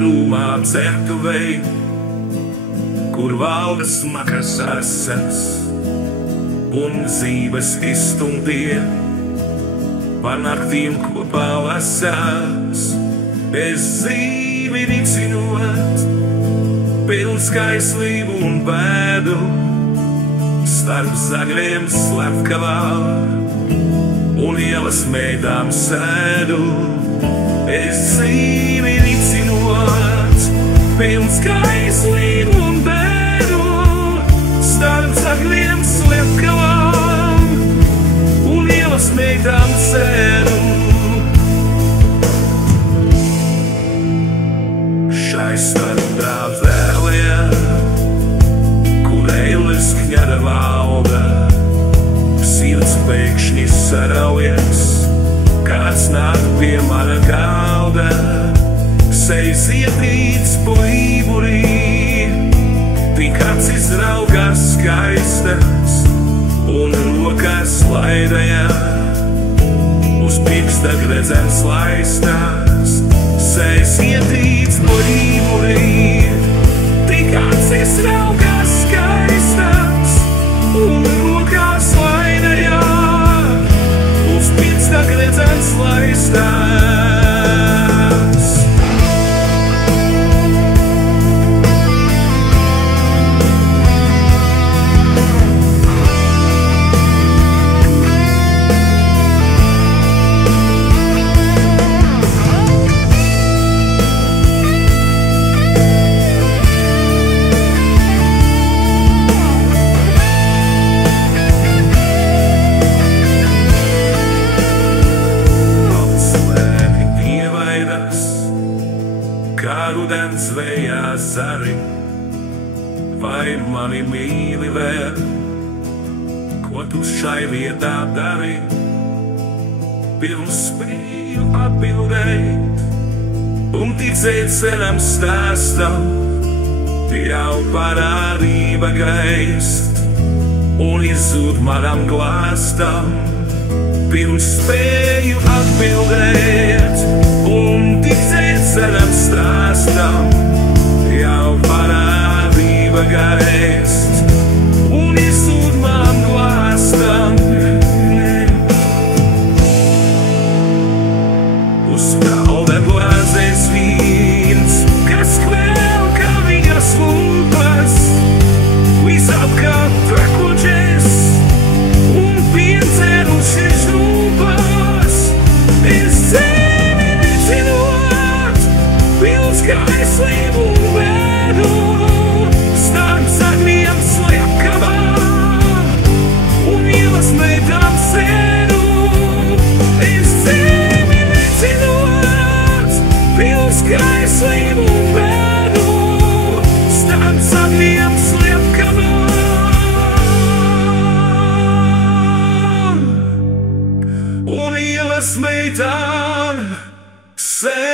drūmā dzertuvei, kur valda smagas asas un dzīves izstumtie par naktīm kopā lasās. Es dzīvi ricinot, pilns kaislību un bēdu, starp zagļiem slepkavām un ielas meitām sēdu. Es dzīvi ricinot, pilns kaislību un bēdu, starp zagļiem slepkavām un ielas meitām sēdu. Šai starp dāvēliem, kur eiles kņada valda, sirds pēkšņi saraujas, kāds nāk pie mana galda. Sejas ietīts po īburī, tik acis raugās skaistas un rokās laidajā, uz pirksta gredzens laistās. Sejas ietīts po īburī, tik acis raugās skaistas un rokās laidajā, uz pirksta gredzens laistās. Kā rudens vējā zari, vai mani mīli vēl? Ko tu šai vietā dari? Pirms spēju atbildēt un ticēt senam stāstam, jau parādība gaist un izzūd manam glāstam. Pirms spēju atbildēt un ticēt senam stāstam, jau parādība gaist un izzūd manam glāstam. Uz galda glāzēs vīns, kas kvēl kā viņas lūpas, visapkārt trakoģēs un piencerušies rūpas. Es dzīvi ricinot, pilns kaislību un bēdu, starp zagļiem slepkavām un ielas meitām sēdu. Es dzīvi ricinot, pilns kaislību un bēdu, starp zagļiem slepkavām un ielas meitām sēdu.